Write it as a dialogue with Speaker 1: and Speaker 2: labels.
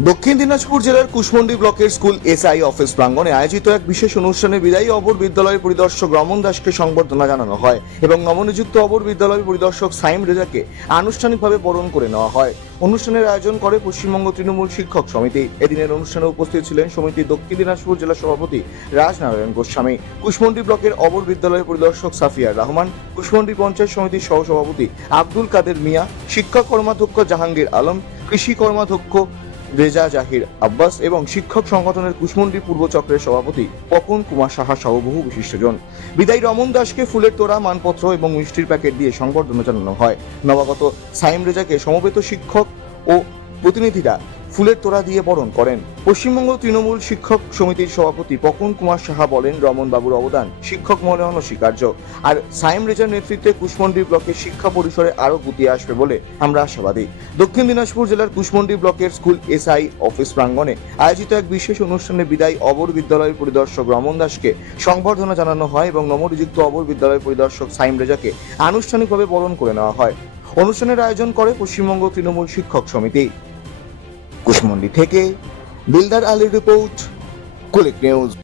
Speaker 1: দক্ষিণ দিনাজপুর জেলার কুশমন্ডি ব্লকের স্কুল এসআই অফিস প্রাঙ্গণে আয়োজিত এক বিশেষ অনুষ্ঠানে বিদায়ী অবর বিদ্যালয়ের পরিদর্শক রমন দাসকে সংবর্ধনা জানানো হয় এবং নবনিযুক্ত অবর বিদ্যালয়ের পরিদর্শক সাইম রেজাকে আনুষ্ঠানিকভাবে বরণ করে নেওয়া হয়। অনুষ্ঠানের আয়োজন করে পশ্চিমবঙ্গ তৃণমূল শিক্ষক সমিতি। এদিনের অনুষ্ঠানে উপস্থিত ছিলেন সমিতির দক্ষিণ দিনাজপুর জেলা সভাপতি রাজনারায়ণ গোস্বামী, কুশমন্ডি ব্লকের অবর বিদ্যালয়ের পরিদর্শক সাফিয়ার রহমান, কুশমন্ডি পঞ্চায়েত সমিতির সহসভাপতি আব্দুল কাদের মিয়া শিক্ষক কর্মাধ্যক্ষ জাহাঙ্গীর আলম, কৃষি কর্মাধ্যক্ষ রেজা জাহির আব্বাস এবং শিক্ষক সংগঠনের কুশমন্ডি পূর্ব চক্রের সভাপতি পপন কুমার সাহা সহ বহু বিশিষ্টজন। বিদায়ী রমন দাসকে ফুলের তোড়া, মানপত্র এবং মিষ্টির প্যাকেট দিয়ে সংবর্ধনা জানানো হয়। নবাগত সাইম রেজাকে সমবেত শিক্ষক ও প্রতিনিধিরা ফুলের তোড়া দিয়ে বরণ করেন। পশ্চিমবঙ্গ তৃণমূল শিক্ষক সমিতির সভাপতি পকন কুমার সাহা বলেন, রমন বাবুর অবদান শিক্ষক মনে অনস্বীকার্য। আর সাইম রেজার নেতৃত্বে কুশমন্ডি ব্লকের শিক্ষা পরিসরে আরও গুটিয়ে আসবে বলে আমরা আশাবাদী। দক্ষিণ দিনাজপুর জেলার কুশমন্ডি ব্লকের স্কুল এসআই অফিস প্রাঙ্গণে আয়োজিত এক বিশেষ অনুষ্ঠানে বিদায় অবর বিদ্যালয়ের পরিদর্শক রমন দাসকে সংবর্ধনা জানানো হয় এবং নবনিযুক্ত অবর বিদ্যালয়ের পরিদর্শক সাইম রেজাকে আনুষ্ঠানিকভাবে বরণ করে নেওয়া হয়। অনুষ্ঠানের আয়োজন করে পশ্চিমবঙ্গ তৃণমূল শিক্ষক সমিতি। কুশমন্ডি থেকে বিলদার আলীর রিপোর্ট কুলিক নিউজ।